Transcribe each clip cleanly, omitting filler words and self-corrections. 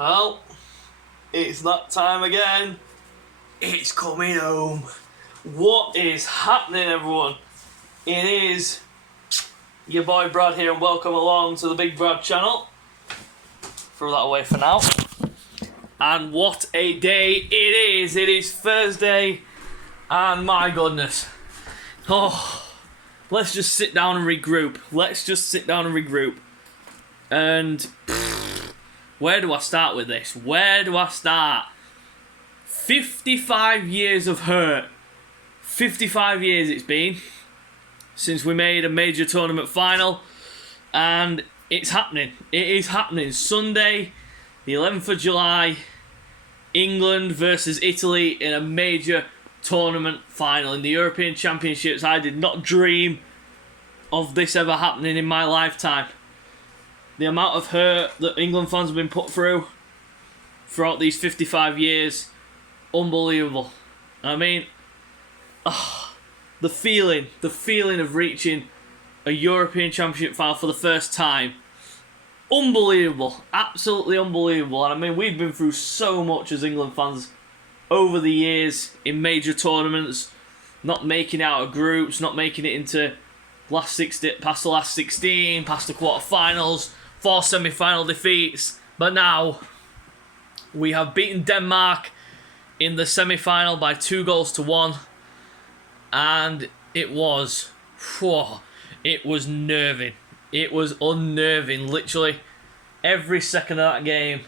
Well, it's that time again. It's coming home. What is happening, everyone? It is your boy Brad here, and welcome along to the Big Brad channel. Throw that away for now. And what a day it is! It is Thursday, and my goodness. Let's just sit down and regroup. And where do I start with this? 55 years of hurt. 55 years it's been since we made a major tournament final, and it's happening. It is happening. Sunday, the 11th of July, England versus Italy in a major tournament final in the European Championships. I did not dream of this ever happening in my lifetime. The amount of hurt that England fans have been put through throughout these 55 years, unbelievable. I mean, the feeling of reaching a European Championship final for the first time, unbelievable, absolutely unbelievable. And I mean, we've been through so much as England fans over the years in major tournaments, not making it out of groups, not making it into past the last 16, past the quarterfinals, 4 semi-final defeats. But now we have beaten Denmark in the semi-final by 2-1, and it was nerving. It was unnerving. Literally every second of that game,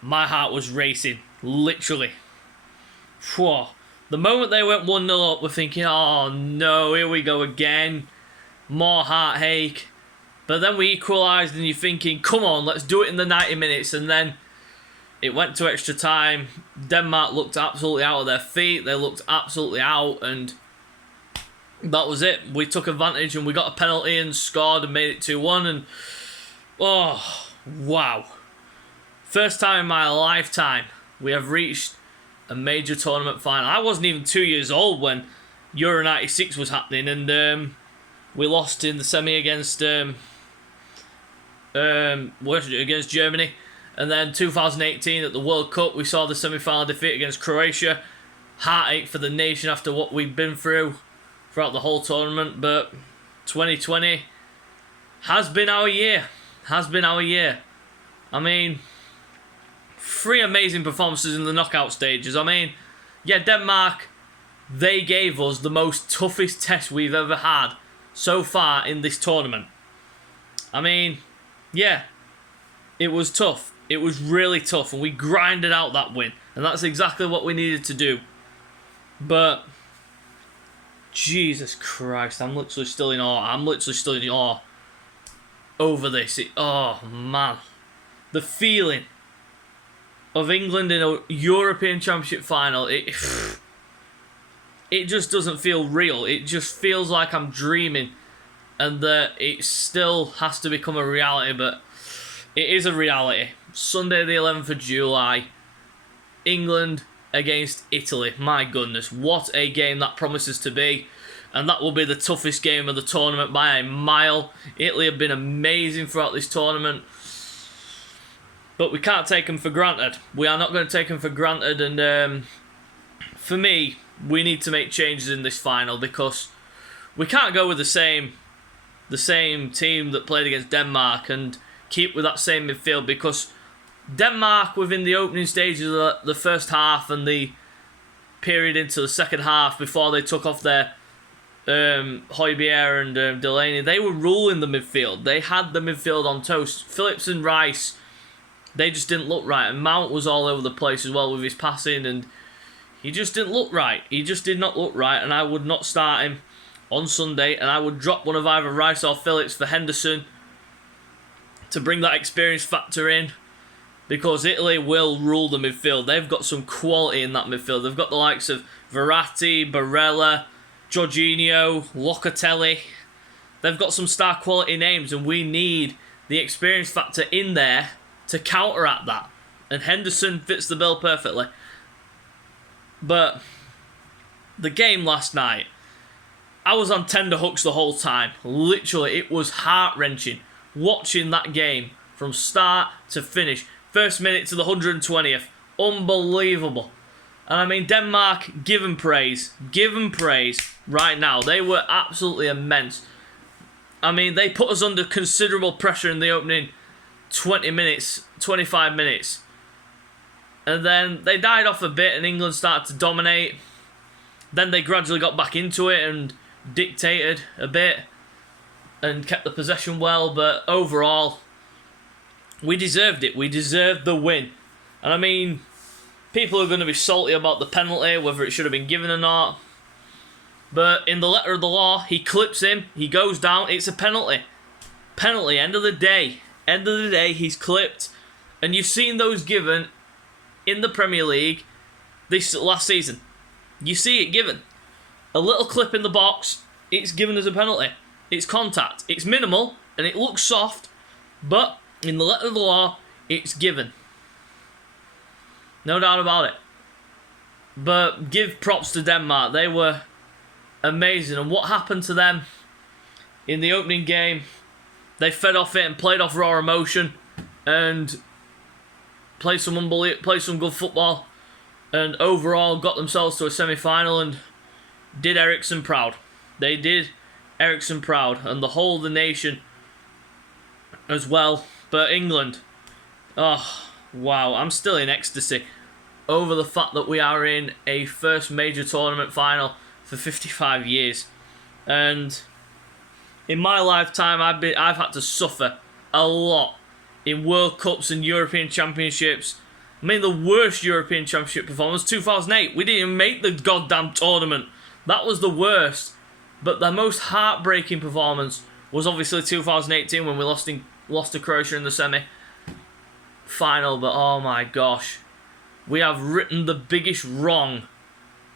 my heart was racing. Literally. The moment they went 1-0 up, we're thinking, oh no, here we go again. More heartache. But then we equalised, and you're thinking, come on, let's do it in the 90 minutes. And then it went to extra time. Denmark looked absolutely out of their feet. They looked absolutely out, and that was it. We took advantage, and we got a penalty and scored and made it 2-1. And oh, wow. First time in my lifetime we have reached a major tournament final. I wasn't even 2 years old when Euro 96 was happening, and we lost in the semi against Germany. And then 2018 at the World Cup, we saw the semi-final defeat against Croatia. Heartache for the nation after what we've been through throughout the whole tournament. But 2020 has been our year. I mean, 3 amazing performances in the knockout stages. I mean, yeah, Denmark, they gave us the most toughest test we've ever had so far in this tournament. I mean, yeah, it was tough. It was really tough, and we grinded out that win, and that's exactly what we needed to do. But Jesus Christ, I'm literally still in awe over this. Oh man, the feeling of England in a European Championship final, it just doesn't feel real. It just feels like I'm dreaming, and that it still has to become a reality, but it is a reality. Sunday the 11th of July, England against Italy. My goodness, what a game that promises to be. And that will be the toughest game of the tournament by a mile. Italy have been amazing throughout this tournament, but we can't take them for granted. We are not going to take them for granted, and for me, we need to make changes in this final, because we can't go with the same team that played against Denmark and keep with that same midfield, because Denmark, within the opening stages of the first half and the period into the second half before they took off their Højbjerg and Delaney, they were ruling the midfield. They had the midfield on toast. Phillips and Rice, they just didn't look right, and Mount was all over the place as well with his passing, and he just didn't look right. He just did not look right, and I would not start him on Sunday, and I would drop one of either Rice or Phillips for Henderson to bring that experience factor in, because Italy will rule the midfield. They've got some quality in that midfield. They've got the likes of Verratti, Barella, Jorginho, Locatelli. They've got some star quality names, and we need the experience factor in there to counteract that. And Henderson fits the bill perfectly. But the game last night, I was on tender hooks the whole time. Literally, it was heart-wrenching watching that game from start to finish. First minute to the 120th. Unbelievable. And I mean, Denmark, give them praise. Give them praise right now. They were absolutely immense. I mean, they put us under considerable pressure in the opening 20 minutes, 25 minutes. And then they died off a bit and England started to dominate. Then they gradually got back into it and dictated a bit and kept the possession well. But overall, we deserved it. We deserved the win. And I mean, people are going to be salty about the penalty, whether it should have been given or not. But in the letter of the law, he clips him, he goes down, it's a penalty. Penalty, end of the day. End of the day, he's clipped. And you've seen those given in the Premier League this last season. You see it given. A little clip in the box, it's given as a penalty. It's contact. It's minimal, and it looks soft, but in the letter of the law, it's given. No doubt about it. But give props to Denmark. They were amazing. And what happened to them in the opening game, they fed off it and played off raw emotion and played some good football, and overall got themselves to a semi-final and did Ericsson proud. They did Ericsson proud, and the whole of the nation as well. But England, oh wow, I'm still in ecstasy over the fact that we are in a first major tournament final for 55 years. And in my lifetime, I've had to suffer a lot in World Cups and European Championships. I mean, the worst European Championship performance, 2008. We didn't even make the goddamn tournament. That was the worst. But the most heartbreaking performance was obviously 2018 when we lost to Croatia in the semi-final. But oh my gosh, we have written the biggest wrong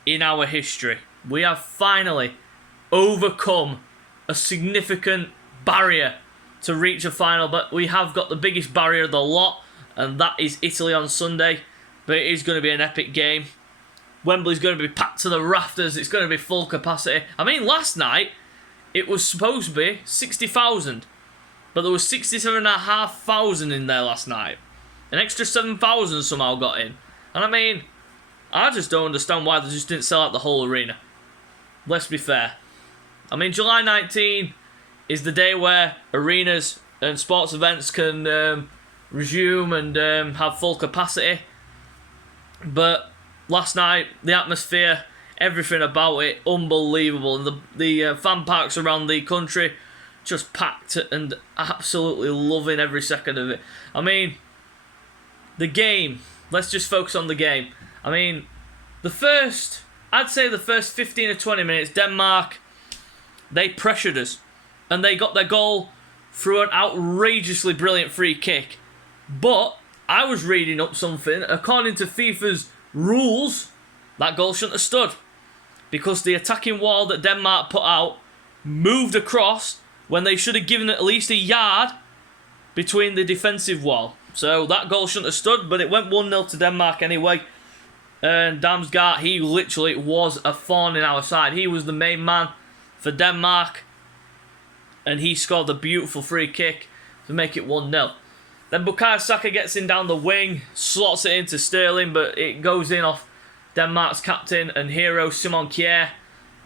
in our history. We have finally overcome a significant barrier to reach a final, but we have got the biggest barrier of the lot, and that is Italy on Sunday. But it is going to be an epic game. Wembley's going to be packed to the rafters. It's going to be full capacity. I mean, last night it was supposed to be 60,000, but there was 67,500 in there last night. An extra 7,000 somehow got in. And I mean, I just don't understand why they just didn't sell out the whole arena. Let's be fair. I mean, July 19 is the day where arenas and sports events can resume and have full capacity. But last night, the atmosphere, everything about it, unbelievable. And the fan parks around the country just packed and absolutely loving every second of it. I mean, the game, let's just focus on the game. I mean, I'd say the first 15 or 20 minutes, Denmark, they pressured us. And they got their goal through an outrageously brilliant free kick. But I was reading up something. According to FIFA's rules, that goal shouldn't have stood. Because the attacking wall that Denmark put out moved across when they should have given it at least a yard between the defensive wall. So that goal shouldn't have stood, but it went 1-0 to Denmark anyway. And Damsgaard, he literally was a thorn in our side. He was the main man for Denmark. And he scored a beautiful free kick to make it 1-0. Then Bukayo Saka gets in down the wing, slots it into Sterling, but it goes in off Denmark's captain and hero Simon Kjær,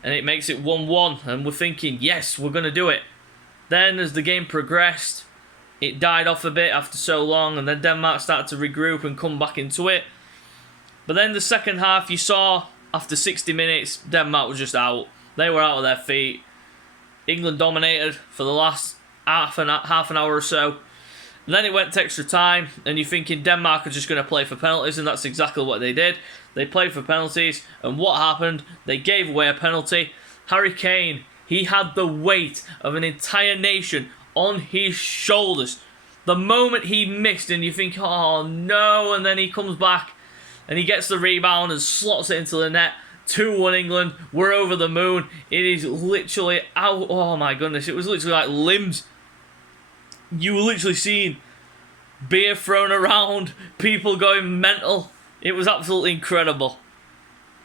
and it makes it 1-1. And we're thinking, yes, we're going to do it. Then as the game progressed, it died off a bit after so long, and then Denmark started to regroup and come back into it. But then the second half, you saw, after 60 minutes, Denmark was just out. They were out of their feet. England dominated for the last half an hour or so. And then it went to extra time, and you're thinking Denmark are just going to play for penalties, and that's exactly what they did. They played for penalties, and what happened? They gave away a penalty. Harry Kane, he had the weight of an entire nation on his shoulders. The moment he missed, and you think, oh no, and then he comes back, and he gets the rebound and slots it into the net. 2-1 England, we're over the moon. It is literally out. Oh my goodness, it was literally like limbs. You were literally seeing beer thrown around, people going mental. It was absolutely incredible.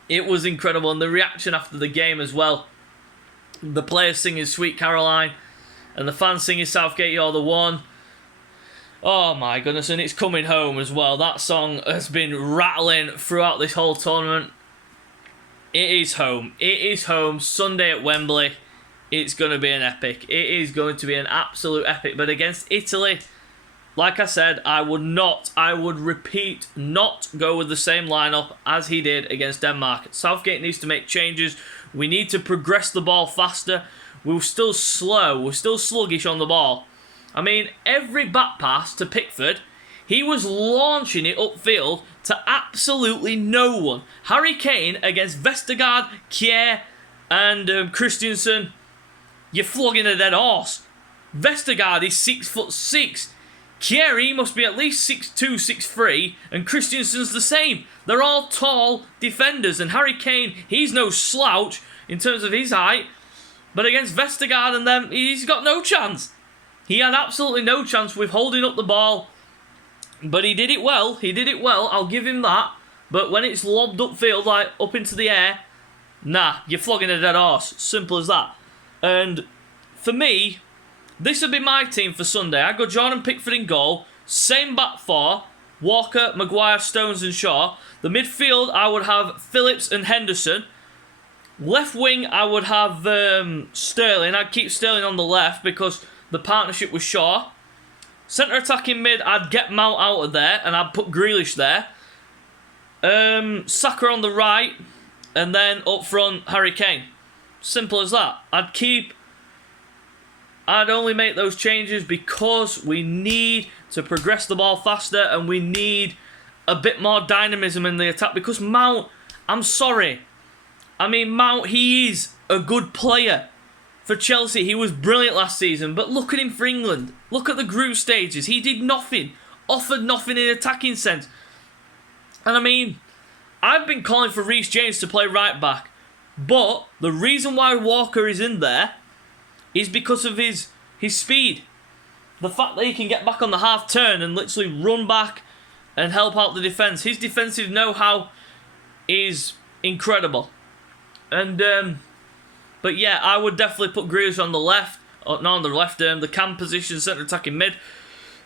It was incredible, and the reaction after the game as well. The players singing Sweet Caroline, and the fans singing Southgate, You're the One. Oh my goodness, and it's coming home as well. That song has been rattling throughout this whole tournament. It is home. It is home. Sunday at Wembley. It's going to be an epic. It is going to be an absolute epic. But against Italy, like I said, I would repeat, not go with the same lineup as he did against Denmark. Southgate needs to make changes. We need to progress the ball faster. We're still slow. We're still sluggish on the ball. I mean, every back pass to Pickford, he was launching it upfield to absolutely no one. Harry Kane against Vestergaard, Kjær, and Christensen, you're flogging a dead horse. Vestergaard is 6'6". Kjær, he must be at least 6'2", 6'3", and Christensen's the same. They're all tall defenders, and Harry Kane, he's no slouch in terms of his height, but against Vestergaard and them, he's got no chance. He had absolutely no chance with holding up the ball, but he did it well. He did it well, I'll give him that. But when it's lobbed upfield, like up into the air, nah, you're flogging a dead horse. Simple as that. And for me, this would be my team for Sunday. I go Jordan Pickford in goal, same back four, Walker, Maguire, Stones and Shaw. The midfield, I would have Phillips and Henderson. Left wing, I would have Sterling. I'd keep Sterling on the left because the partnership with Shaw. Centre attacking mid, I'd get Mount out of there and I'd put Grealish there. Saka on the right, and then up front, Harry Kane. Simple as that. I'd only make those changes because we need to progress the ball faster and we need a bit more dynamism in the attack because Mount, I'm sorry. I mean, Mount, he is a good player. For Chelsea, he was brilliant last season, but look at him for England. Look at the group stages. He did nothing. Offered nothing in attacking sense. And I mean, I've been calling for Reece James to play right back, but the reason why Walker is in there is because of his speed. The fact that he can get back on the half turn and literally run back and help out the defence. His defensive know-how is incredible. And but yeah, I would definitely put Grealish on the left, or not on the left, the cam position, centre attacking mid,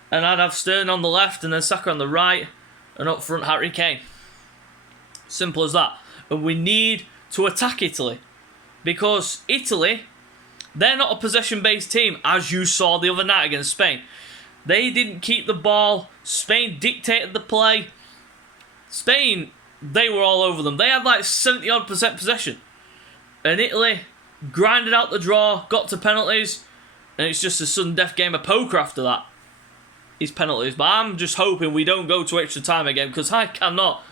and I'd have Sterling on the left and then Saka on the right, and up front Harry Kane. Simple as that. And we need to attack Italy, because Italy, they're not a possession-based team, as you saw the other night against Spain. They didn't keep the ball. Spain dictated the play. Spain, they were all over them. They had like 70-odd% possession. And Italy grinded out the draw, got to penalties, and it's just a sudden death game of poker after that. These penalties. But I'm just hoping we don't go to extra time again, because I cannot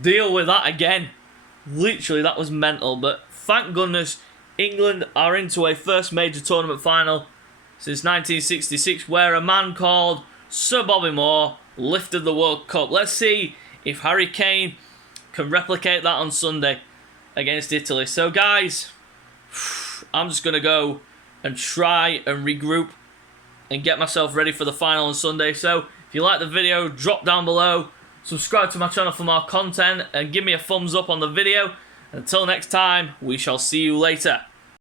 deal with that again. Literally, that was mental. But thank goodness England are into a first major tournament final since 1966, where a man called Sir Bobby Moore lifted the World Cup. Let's see if Harry Kane can replicate that on Sunday against Italy. So guys, I'm just going to go and try and regroup and get myself ready for the final on Sunday. So if you like the video, drop down below, subscribe to my channel for more content, and give me a thumbs up on the video. Until next time, we shall see you later.